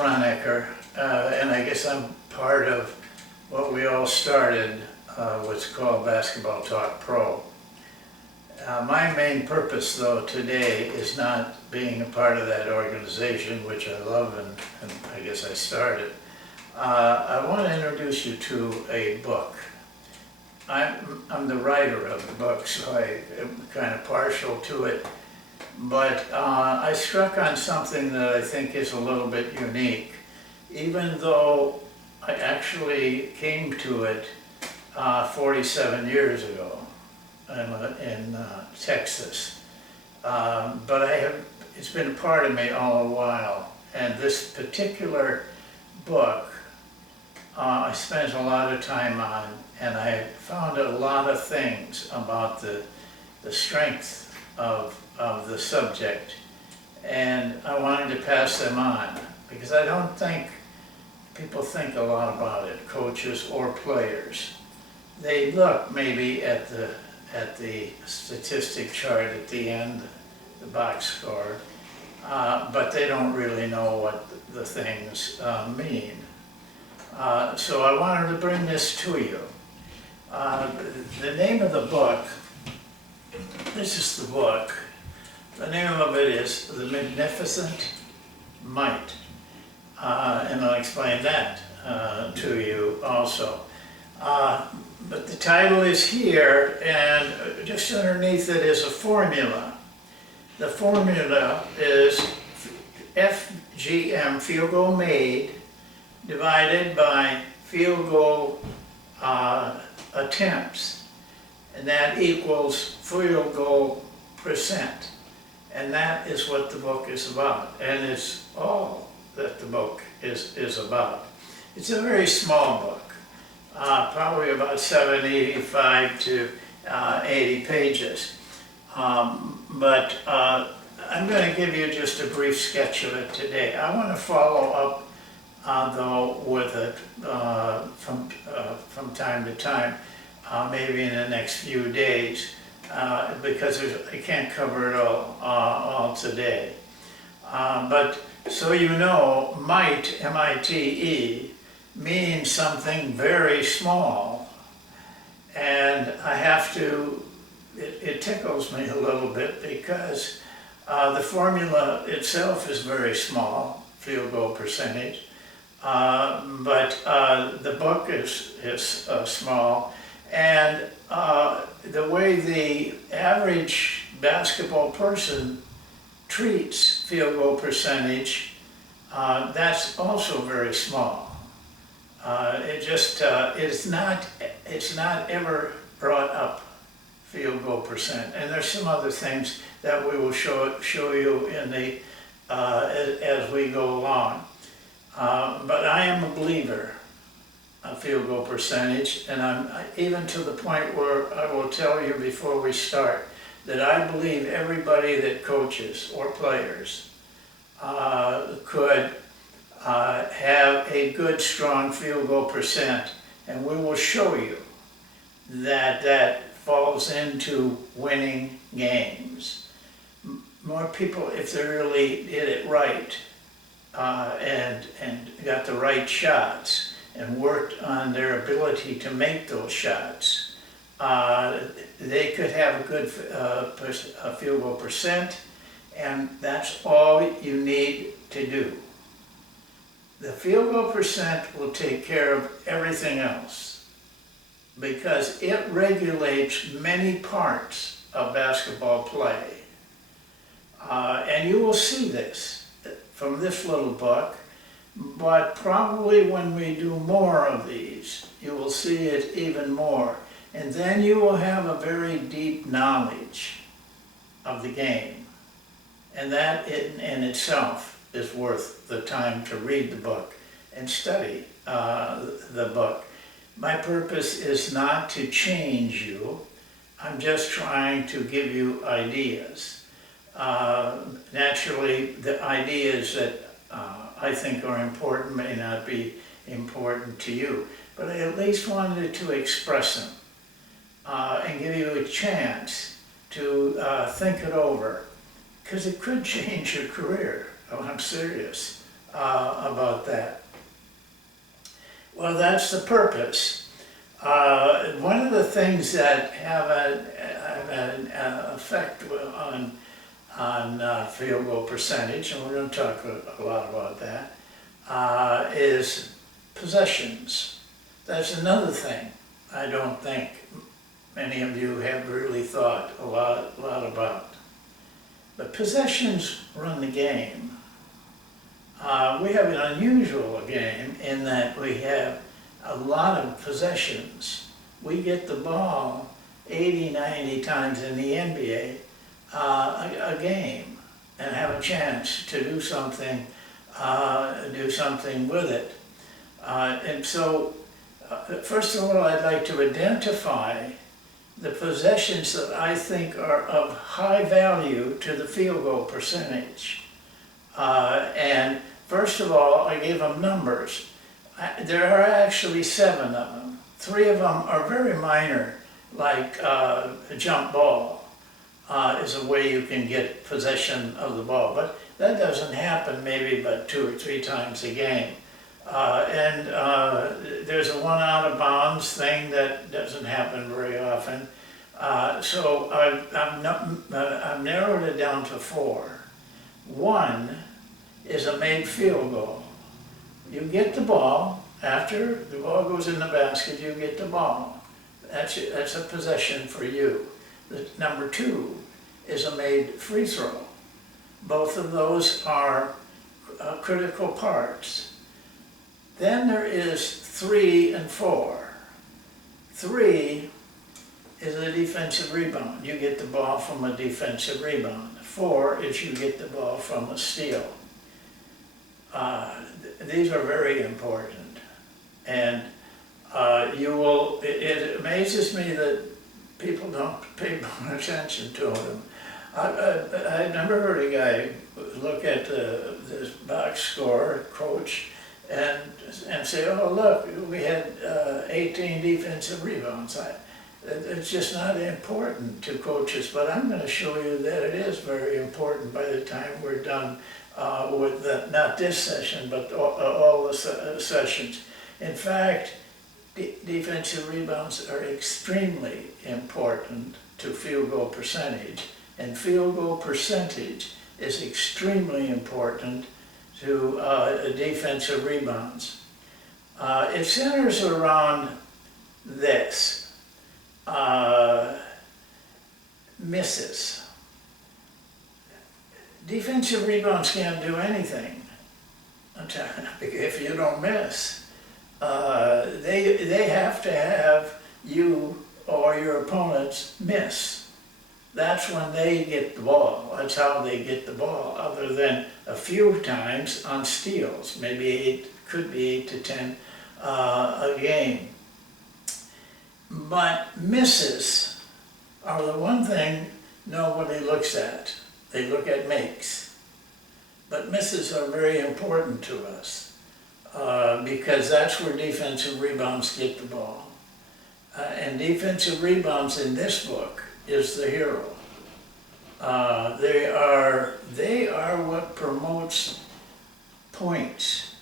Ronecker, and I guess I'm part of what we all started, what's called Basketball Talk Pro. My main purpose, though, today is not being a part of that organization, which I love and I guess I started. I want to introduce you to a book. I'm the writer of the book, so I am kind of partial to it. But I struck on something that I think is a little bit unique, even though I actually came to it 47 years ago in Texas. But it's been a part of me all the while. And this particular book, I spent a lot of time on, and I found a lot of things about the strength of the subject, and I wanted to pass them on because I don't think people think a lot about it, coaches or players. They look maybe at the statistic chart at the end, the box score, but they don't really know what the things mean. So I wanted to bring this to you. The name of the book, this is the book. The name of it is The Magnificent Mite, and I'll explain that to you also. But the title is here, and just underneath it is a formula. The formula is FGM, field goal made, divided by field goal attempts, and that equals field goal percent. And that is what the book is about, and it's all that the book is about. It's a very small book, probably about 75 to 80 pages. But I'm going to give you just a brief sketch of it today. I want to follow up, though, with it from time to time, maybe in the next few days. Because I can't cover it all today. But so you know, mite, M-I-T-E, means something very small. And I have to, it tickles me a little bit because the formula itself is very small, field goal percentage. But the book is small. And the way the average basketball person treats field goal percentage, that's also very small. It's not ever brought up, field goal percent. And there's some other things that we will show you in the as we go along. But I am a believer of field goal percentage, and I'm even to the point where I will tell you before we start that I believe everybody that coaches or players could have a good, strong field goal percent, and we will show you that that falls into winning games. More people, if they really did it right and got the right shots, and worked on their ability to make those shots, they could have a good field goal percent, and that's all you need to do. The field goal percent will take care of everything else because it regulates many parts of basketball play. And you will see this from this little book. But probably when we do more of these, you will see it even more. And then you will have a very deep knowledge of the game. And that in itself is worth the time to read the book and study the book. My purpose is not to change you. I'm just trying to give you ideas. Naturally, the ideas that I think are important may not be important to you, but I at least wanted to express them and give you a chance to think it over, because it could change your career. Oh, I'm serious. about that. Well, that's the purpose. One of the things that have an effect on field goal percentage, and we're going to talk a lot about that, is possessions. That's another thing I don't think many of you have really thought a lot about. But possessions run the game. We have an unusual game in that we have a lot of possessions. We get the ball 80, 90 times in the NBA a game and have a chance to do something with it. And so, first of all, I'd like to identify the possessions that I think are of high value to the field goal percentage. And first of all, I gave them numbers. There are actually 7 of them. 3 of them are very minor, like a jump ball is a way you can get possession of the ball. But that doesn't happen maybe but 2 or 3 times a game. And there's a 1 out of bounds thing that doesn't happen very often. So I've narrowed it down to 4. 1 is a made field goal. You get the ball, after the ball goes in the basket, you get the ball. That's a possession for you. The number 2 is a made free throw. Both of those are critical parts. Then there is 3 and 4. 3 is a defensive rebound. You get the ball from a defensive rebound. 4 is you get the ball from a steal. These are very important. And it amazes me that people don't pay much attention to them. I never heard a guy look at this box score, coach, and say, oh look, we had 18 defensive rebounds. It's just not important to coaches, but I'm going to show you that it is very important by the time we're done with not this session, but all the sessions. In fact, defensive rebounds are extremely important to field goal percentage, and field goal percentage is extremely important to defensive rebounds. It centers around this. Misses. Defensive rebounds can't do anything if you don't miss. They have to have you or your opponents miss. That's when they get the ball. That's how they get the ball, other than a few times on steals, maybe could be 8 to 10 a game. But misses are the one thing nobody looks at. They look at makes. But misses are very important to us because that's where defensive rebounds get the ball. And defensive rebounds in this book is the hero. They are what promotes points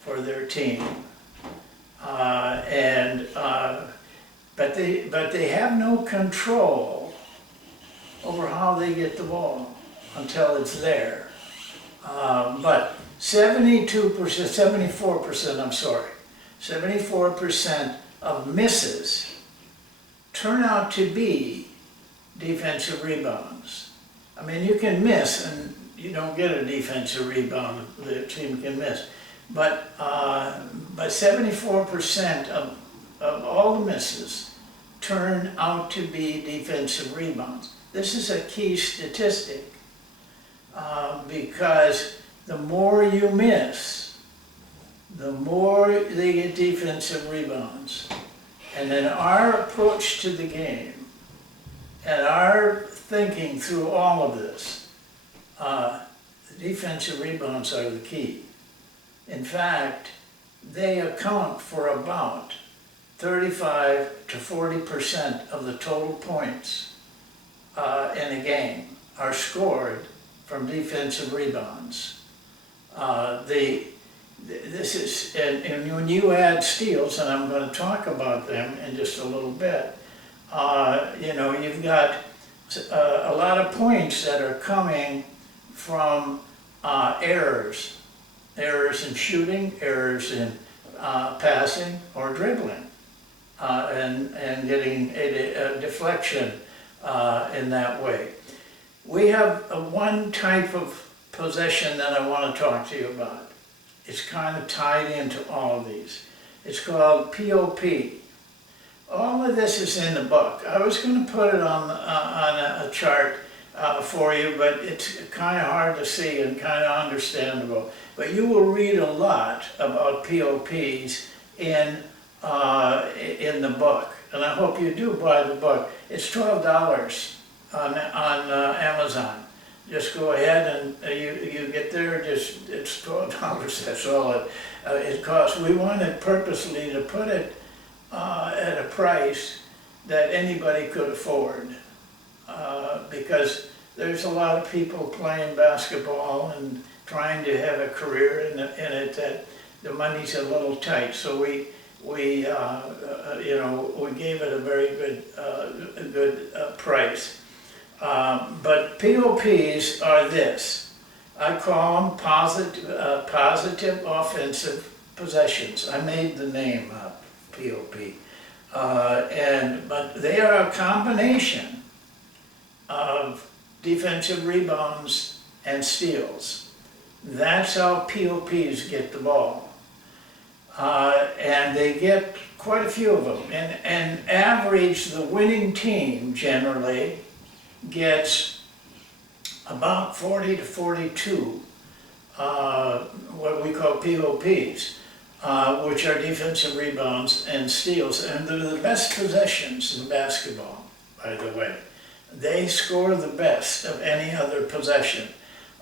for their team. But they have no control over how they get the ball until it's there. But 74% of misses turn out to be defensive rebounds. I mean, you can miss and you don't get a defensive rebound, the team can miss. But 74% of all the misses turn out to be defensive rebounds. This is a key statistic because the more you miss, the more they get defensive rebounds. And then our approach to the game and our thinking through all of this, defensive rebounds are the key. In fact, they account for about 35 to 40% of the total points in a game are scored from defensive rebounds. This is, and when you add steals, and I'm going to talk about them in just a little bit, you know, you've got a lot of points that are coming from errors in shooting, errors in passing or dribbling, and getting a deflection in that way. We have one type of possession that I want to talk to you about. It's kind of tied into all of these. It's called POP. All of this is in the book. I was going to put it on a chart for you, but it's kind of hard to see and kind of understandable. But you will read a lot about POPs in the book, and I hope you do buy the book. It's $12 on Amazon. Just go ahead and you get there. It's $12. That's all it costs. We wanted purposely to put it at a price that anybody could afford, because there's a lot of people playing basketball and trying to have a career in it that the money's a little tight. So we you know, we gave it a very good price. But POPs are this. I call them positive offensive possessions. I made the name up, POP. But they are a combination of defensive rebounds and steals. That's how POPs get the ball. And they get quite a few of them. And average, the winning team generally gets about 40 to 42, what we call POPs, which are defensive rebounds and steals. And they're the best possessions in basketball, by the way. They score the best of any other possession.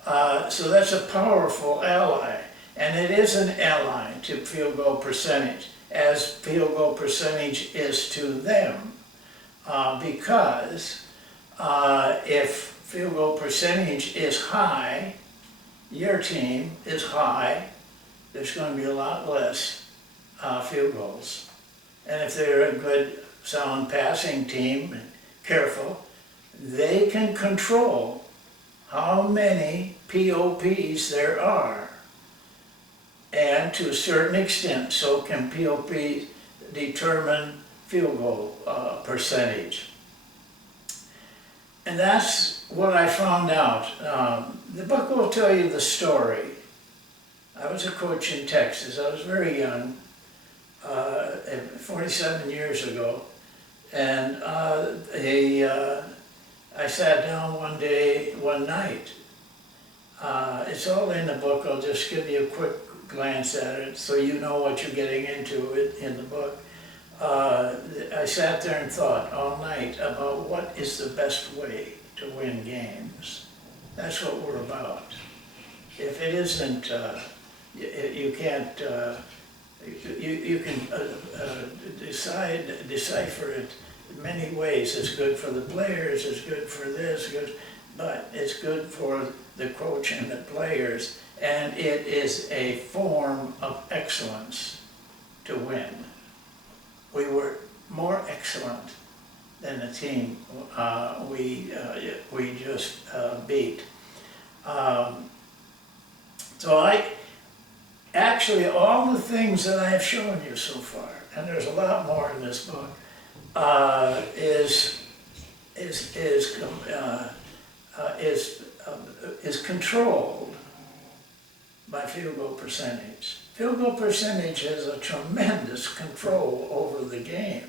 So that's a powerful ally. And it is an ally to field goal percentage, as field goal percentage is to them. Because if field goal percentage is high, your team is high, there's going to be a lot less field goals. And if they're a good, sound passing team, careful, they can control how many POPs there are. And to a certain extent, so can POP determine field goal percentage. And that's what I found out. The book will tell you the story. I was a coach in Texas. I was very young, 47 years ago. And I sat down one night. It's all in the book. I'll just give you a quick glance at it so you know what you're getting into in the book. I sat there and thought all night about what is the best way to win games. That's what we're about. If it isn't, you can't, you can decipher it many ways. It's good for the players, it's good for this, but it's good for the coach and the players, and it is a form of excellence to win. We were more excellent than the team we just beat. So actually all the things that I have shown you so far, and there's a lot more in this book, is controlled by field goal percentage. Field goal percentage has a tremendous control over the game.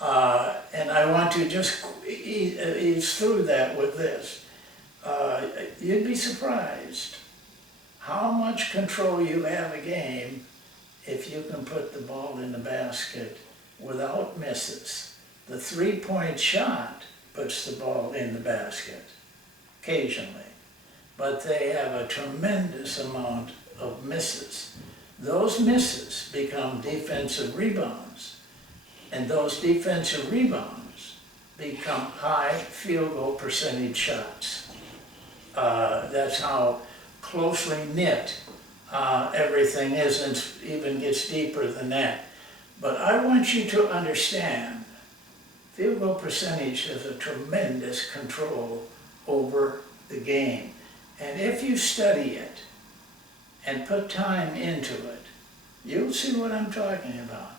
And I want to just ease through that with this. You'd be surprised how much control you have a game if you can put the ball in the basket without misses. The three-point shot puts the ball in the basket, occasionally, but they have a tremendous amount of misses. Those misses become defensive rebounds, and those defensive rebounds become high field goal percentage shots. That's how closely knit everything is, and even gets deeper than that. But I want you to understand, field goal percentage has a tremendous control over the game. And if you study it and put time into it, you'll see what I'm talking about.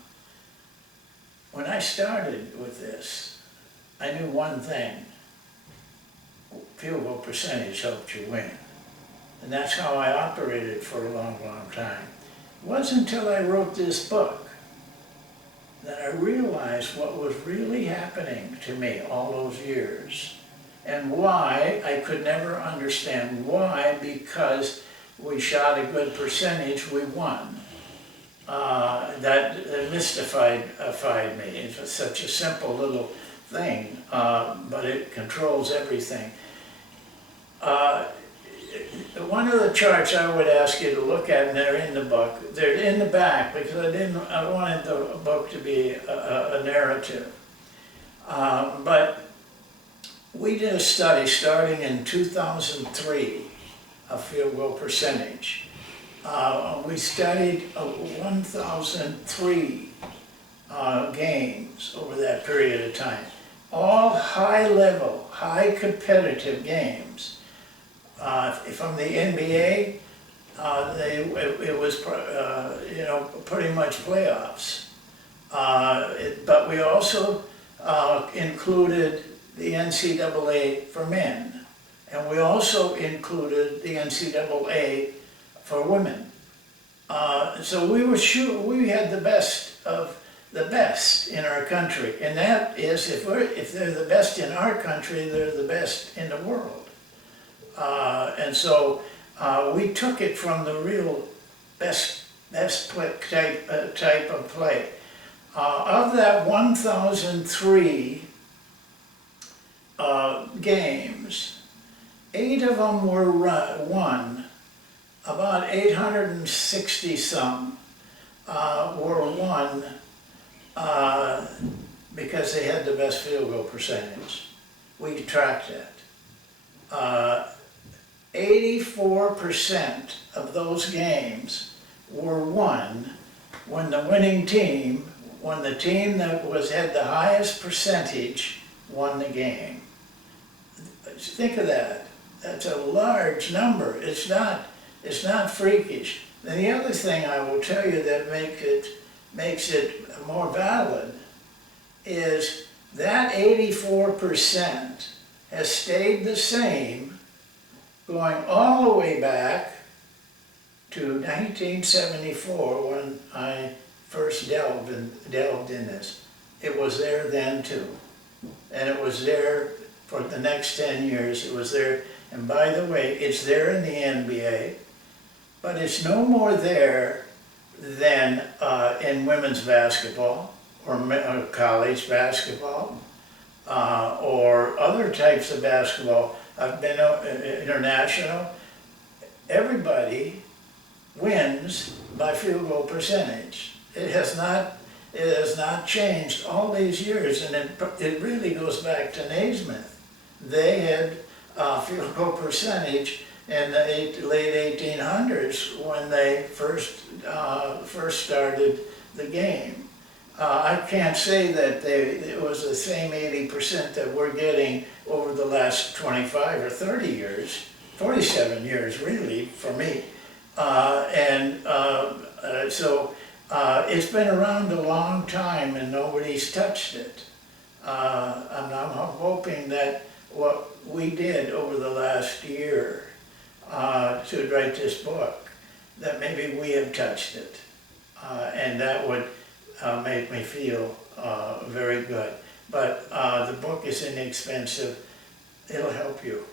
When I started with this, I knew one thing: field goal percentage helped you win. And that's how I operated for a long, long time. It wasn't until I wrote this book that I realized what was really happening to me all those years, and why I could never understand why. Because we shot a good percentage, we won. That mystified me. It was such a simple little thing, but it controls everything. One of the charts I would ask you to look at, and they're in the book, they're in the back because I wanted the book to be a narrative. But we did a study starting in 2003 of field goal percentage. We studied 1,003 games over that period of time. All high level, high competitive games. From the NBA, it was pretty much playoffs. But we also included the NCAA for men, and we also included the NCAA for women. So we were sure we had the best of the best in our country, and that is, if they're the best in our country, they're the best in the world. And so we took it from the real best type of play. Of that 1,003 games, 8 of them were won. About 860 some were won because they had the best field goal percentage. We tracked that. 84% of those games were won when the winning team, when the team that had the highest percentage won the game. Think of that. That's a large number. It's not freakish. And the other thing I will tell you that makes it more valid is that 84% has stayed the same going all the way back to 1974 when I first delved in this. It was there then too. And it was there for the next 10 years. It was there. And by the way, it's there in the NBA, but it's no more there than in women's basketball or college basketball or other types of basketball. I've been international. Everybody wins by field goal percentage. It has not changed all these years, and it really goes back to Naismith. They had field goal percentage in the late 1800s when they first started the game. I can't say that it was the same 80% that we're getting over the last 25 or 30 years, 47 years really for me. So it's been around a long time and nobody's touched it. And I'm hoping that what we did over the last year to write this book, that maybe we have touched it. And that would make me feel very good. But the book is inexpensive. It'll help you.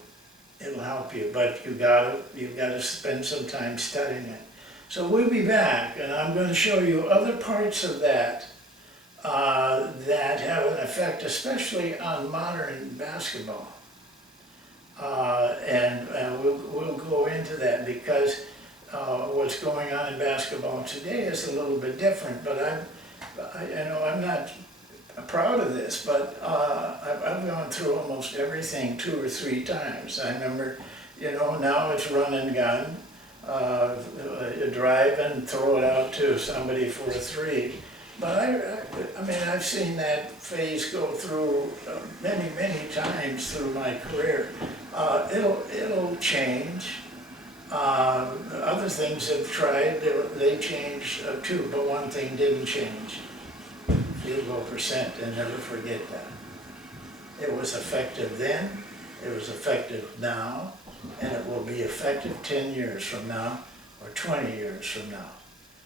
It'll help you, but you gotta spend some time studying it. So we'll be back, and I'm going to show you other parts of that that have an effect, especially on modern basketball. And we'll go into that because what's going on in basketball today is a little bit different. But I'm not proud of this, but I've gone through almost everything 2 or 3 times. I remember, now it's run and gun. drive and throw it out to somebody for a three. But I mean, I've seen that phase go through many, many times through my career. It'll change. Other things have tried, they changed too, but one thing didn't change. Field goal percent, and never forget that. It was effective then, it was effective now, and it will be effective 10 years from now, or 20 years from now.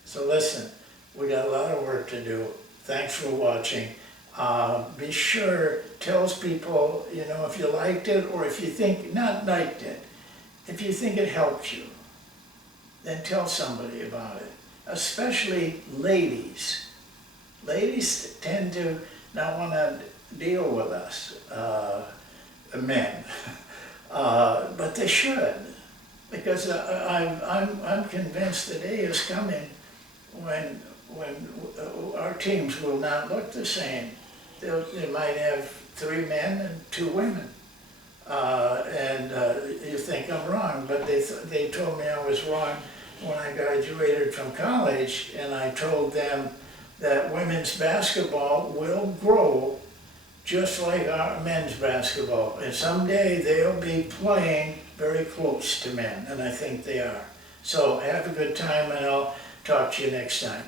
So listen, we got a lot of work to do. Thanks for watching. Be sure, tells people, you know, if you liked it, or if you think, not liked it, if you think it helped you, then tell somebody about it, especially ladies. Ladies tend to not want to deal with us, men, but they should, because I'm convinced the day is coming when our teams will not look the same. They might have 3 men and 2 women. You think I'm wrong, but they told me I was wrong when I graduated from college, and I told them that women's basketball will grow just like our men's basketball. And someday they'll be playing very close to men, and I think they are. So have a good time, and I'll talk to you next time.